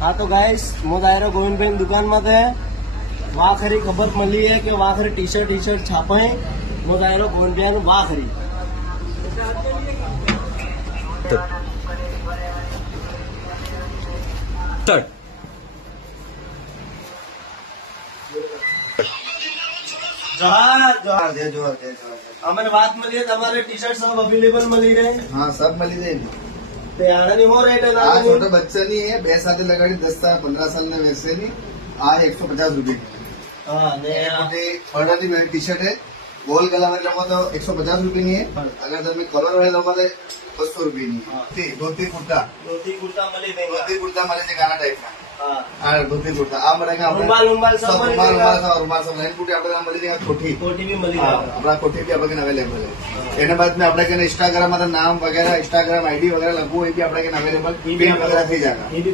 हाँ तो गाइस मैं दायरो गोविंद भाई दुकान में थे वहाँ खरी खबर मिली है कि वहाँ खरी टी शर्ट छापे हैं मैं दायरो गोविंद भाई वहाँ खरी जोहार जोहार जय जोहर जय जोहर हमारे बात मिली है हमारे टी शर्ट सब अवेलेबल मिली रहे हाँ सब મળી જાય ને तो यार नहीं हो रेट है આ છોટા બચ્ચાની है બે સાથે લગાડી 10 સાલ 15 સાલ ને વैसे ની આ 150 રૂપિયા हाँ ने મોટી ઓર્ડરની મેં ટી શર્ટ है गोल गला में लगा तो 150 रुपये नहीं है अगर તમે कलर वाले लगा तो 200 रुपये नहीं है ठीक धोती कुर्ता धोती कुर्ता मिली देगा धोती कुर्ता माले से गाना टाइप का हाँ हाँ धोती कुर्ता आ मरेगा रुमाल सब सब मिली रुमाल सब लाइन कुटी આપણે મળી જાય કોઠી कोटी भी मिली આપણા કોઠી બી આપણે અવેલેબલ છે એના બાદ में આપણે કે इंस्टाग्राम માં નામ वगैरह इंस्टाग्राम आईडी वगैरह लगવું એ બી આપણે કે अवेलेबल पिन वगैरह થઈ જાયगा ये भी